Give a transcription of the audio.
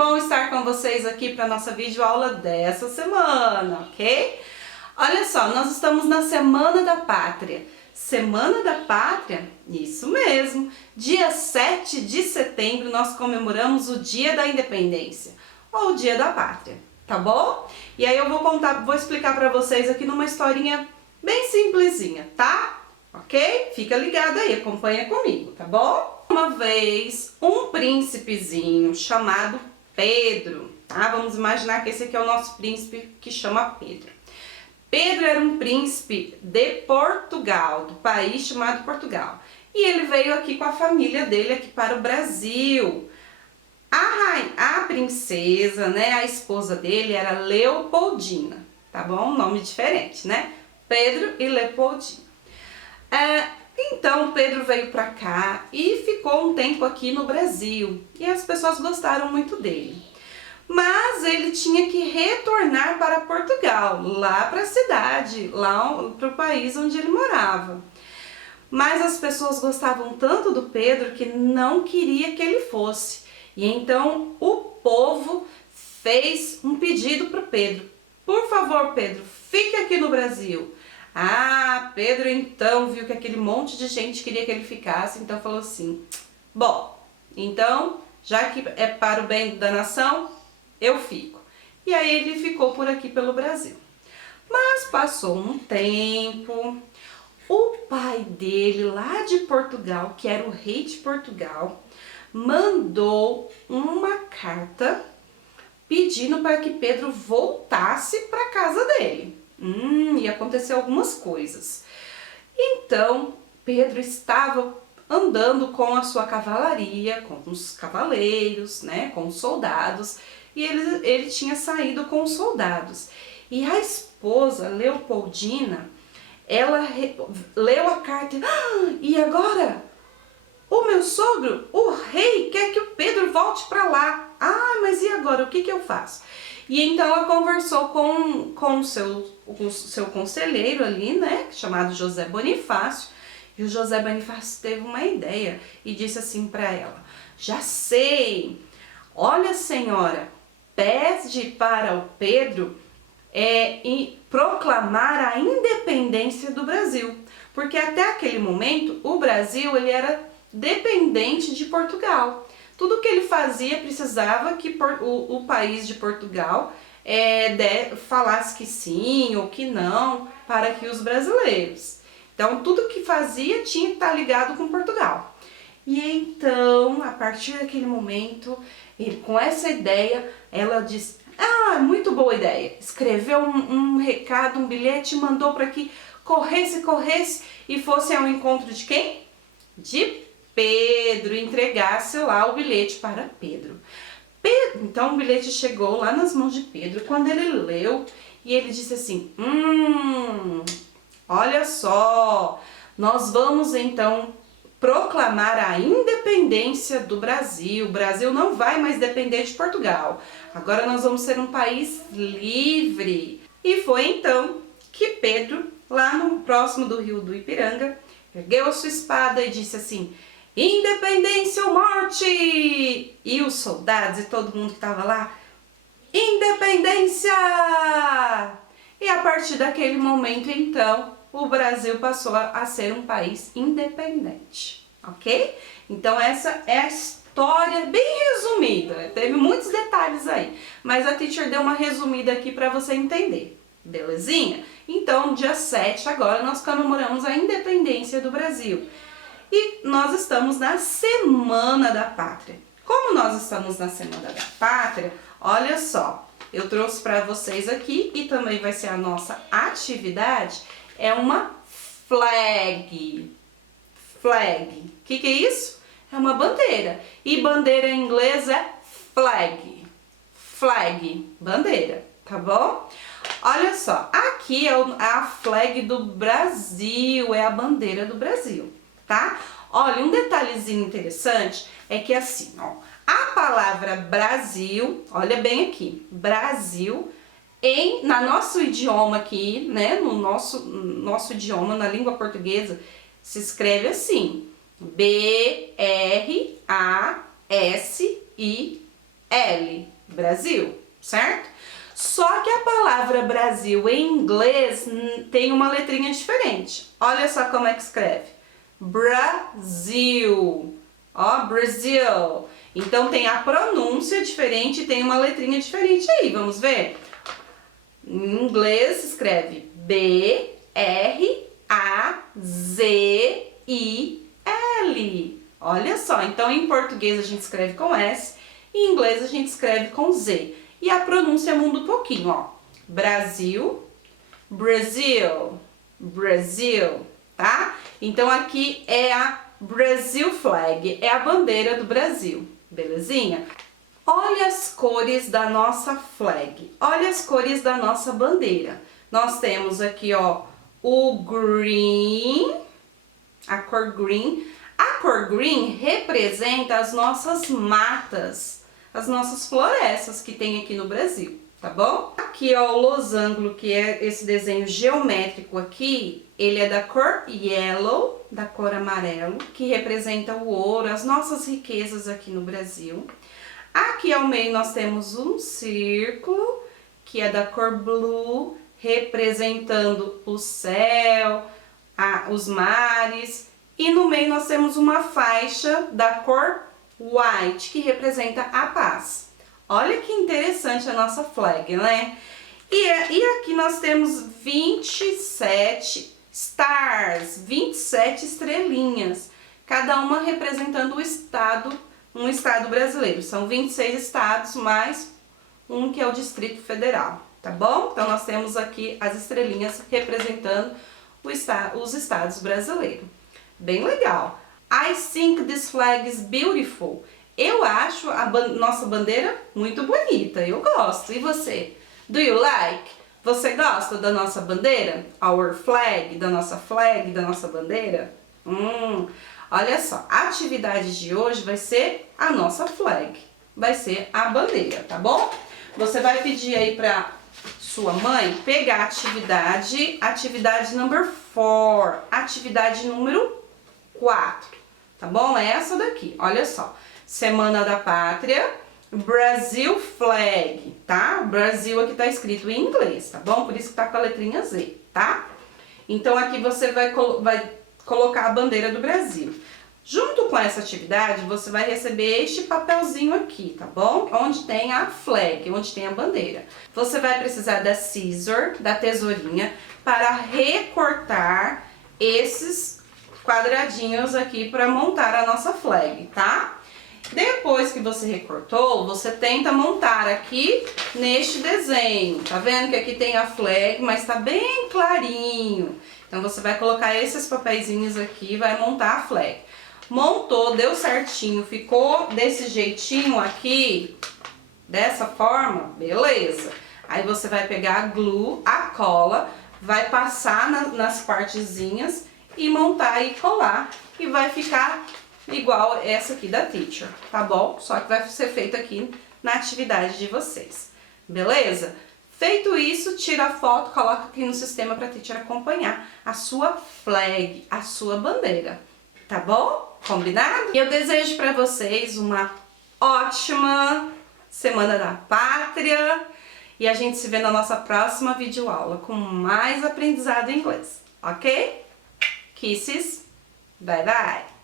bom estar com vocês aqui para nossa videoaula dessa semana, ok? Olha só, nós estamos na Semana da Pátria. Semana da Pátria? Isso mesmo! Dia 7 de setembro nós comemoramos o Dia da Independência, ou o Dia da Pátria, tá bom? E aí eu vou explicar para vocês aqui numa historinha bem simplesinha, tá? Ok? Fica ligado aí, acompanha comigo, tá bom? Uma vez, um príncipezinho chamado Pedro, tá? Vamos imaginar que esse aqui é o nosso príncipe que chama Pedro. Pedro era um príncipe de Portugal, do país chamado Portugal. E ele veio aqui com a família dele aqui para o Brasil. A princesa, né, a esposa dele era Leopoldina, tá bom? Um nome diferente, né? Pedro e Leopoldina. Então Pedro veio para cá e ficou um tempo aqui no Brasil e as pessoas gostaram muito dele. Mas ele tinha que retornar para Portugal, lá para a cidade, lá para o país onde ele morava. Mas as pessoas gostavam tanto do Pedro que não queria que ele fosse. E então o povo fez um pedido para o Pedro. Por favor, Pedro, fique aqui no Brasil. Pedro então viu que aquele monte de gente queria que ele ficasse, então falou assim, bom, então, já que é para o bem da nação, eu fico. E aí ele ficou por aqui pelo Brasil. Mas passou um tempo, o pai dele lá de Portugal, que era o rei de Portugal, mandou uma carta pedindo para que Pedro voltasse para a casa dele. E aconteceu algumas coisas. Então, Pedro estava andando com a sua cavalaria, com os cavaleiros, né, com os soldados, e ele tinha saído com os soldados. E a esposa, Leopoldina, ela leu a carta, e agora? O meu sogro, o rei, quer que o Pedro volte para lá. Mas e agora? O que eu faço? E então ela conversou com o seu conselheiro ali, né, chamado José Bonifácio. E o José Bonifácio teve uma ideia e disse assim para ela, já sei, olha senhora, pede para o Pedro proclamar a independência do Brasil. Porque até aquele momento o Brasil ele era dependente de Portugal. Tudo que ele fazia precisava que o país de Portugal falasse que sim ou que não para que os brasileiros. Então tudo que fazia tinha que estar ligado com Portugal. E então, a partir daquele momento, com essa ideia, ela disse, muito boa ideia. Escreveu um recado, um bilhete, mandou para que corresse e fosse ao encontro de quem? De Pedro, entregasse lá o bilhete para Pedro. Então o bilhete chegou lá nas mãos de Pedro, quando ele leu, e ele disse assim, olha só, nós vamos então proclamar a independência do Brasil. O Brasil não vai mais depender de Portugal. Agora nós vamos ser um país livre. E foi então que Pedro, lá no próximo do rio do Ipiranga, ergueu a sua espada e disse assim, independência ou morte! E os soldados e todo mundo que estava lá, independência! E a partir daquele momento, então, o Brasil passou a ser um país independente, ok? Então essa é a história bem resumida, teve muitos detalhes aí, mas a teacher deu uma resumida aqui para você entender, belezinha? Então, dia 7 agora nós comemoramos a independência do Brasil. E nós estamos na Semana da Pátria. Como nós estamos na Semana da Pátria, olha só, eu trouxe para vocês aqui e também vai ser a nossa atividade, é uma flag. Flag. O que é isso? É uma bandeira. E bandeira em inglês é flag. Flag, bandeira, tá bom? Olha só, aqui é a flag do Brasil, é a bandeira do Brasil. Tá? Olha, um detalhezinho interessante é que assim, ó, a palavra Brasil, olha bem aqui, Brasil, na nosso idioma aqui, né, no nosso idioma, na língua portuguesa, se escreve assim, B-R-A-S-I L, Brasil, certo? Só que a palavra Brasil em inglês tem uma letrinha diferente. Olha só como é que escreve. Brasil. Ó, Brasil. Então tem a pronúncia diferente e tem uma letrinha diferente aí, vamos ver? Em inglês escreve B-R-A-Z-I-L. Olha só, então em português a gente escreve com S, em inglês a gente escreve com Z. E a pronúncia muda um pouquinho, ó. Brasil, Brasil, Brasil, tá? Então aqui é a Brazil Flag, é a bandeira do Brasil, belezinha? Olha as cores da nossa flag, olha as cores da nossa bandeira. Nós temos aqui, ó, o green, a cor green. A cor green representa as nossas matas, as nossas florestas que tem aqui no Brasil, tá bom? Aqui, ó, o losango, que é esse desenho geométrico aqui, ele é da cor yellow, da cor amarelo, que representa o ouro, as nossas riquezas aqui no Brasil. Aqui ao meio nós temos um círculo, que é da cor blue, representando o céu, os mares. E no meio nós temos uma faixa da cor white, que representa a paz. Olha que interessante a nossa flag, né? E aqui nós temos 27 stars, 27 estrelinhas, cada uma representando um estado brasileiro. São 26 estados mais um que é o Distrito Federal, tá bom? Então nós temos aqui as estrelinhas representando os estados brasileiros. Bem legal. I think this flag is beautiful. Eu acho a nossa bandeira muito bonita, eu gosto. E você? Do you like? Você gosta da nossa bandeira? Our flag, da nossa bandeira? Olha só, a atividade de hoje vai ser a nossa flag, vai ser a bandeira, tá bom? Você vai pedir aí pra sua mãe pegar a atividade number 4, atividade número 4, tá bom? É essa daqui, olha só. Semana da Pátria, Brazil Flag, tá? Brasil aqui tá escrito em inglês, tá bom? Por isso que tá com a letrinha Z, tá? Então aqui você vai colocar a bandeira do Brasil. Junto com essa atividade, você vai receber este papelzinho aqui, tá bom? Onde tem a flag, onde tem a bandeira. Você vai precisar da scissor, da tesourinha, para recortar esses quadradinhos aqui para montar a nossa flag, tá? Depois que você recortou, você tenta montar aqui neste desenho. Tá vendo que aqui tem a flag, mas tá bem clarinho. Então você vai colocar esses papeizinhos aqui e vai montar a flag. Montou, deu certinho, ficou desse jeitinho aqui, dessa forma, beleza. Aí você vai pegar a glue, a cola, vai passar nas partezinhas e montar e colar. E vai ficar igual essa aqui da teacher, tá bom? Só que vai ser feito aqui na atividade de vocês, beleza? Feito isso, tira a foto, coloca aqui no sistema para a teacher acompanhar a sua flag, a sua bandeira, tá bom? Combinado? E eu desejo para vocês uma ótima Semana da Pátria e a gente se vê na nossa próxima videoaula com mais aprendizado em inglês, ok? Kisses, bye bye!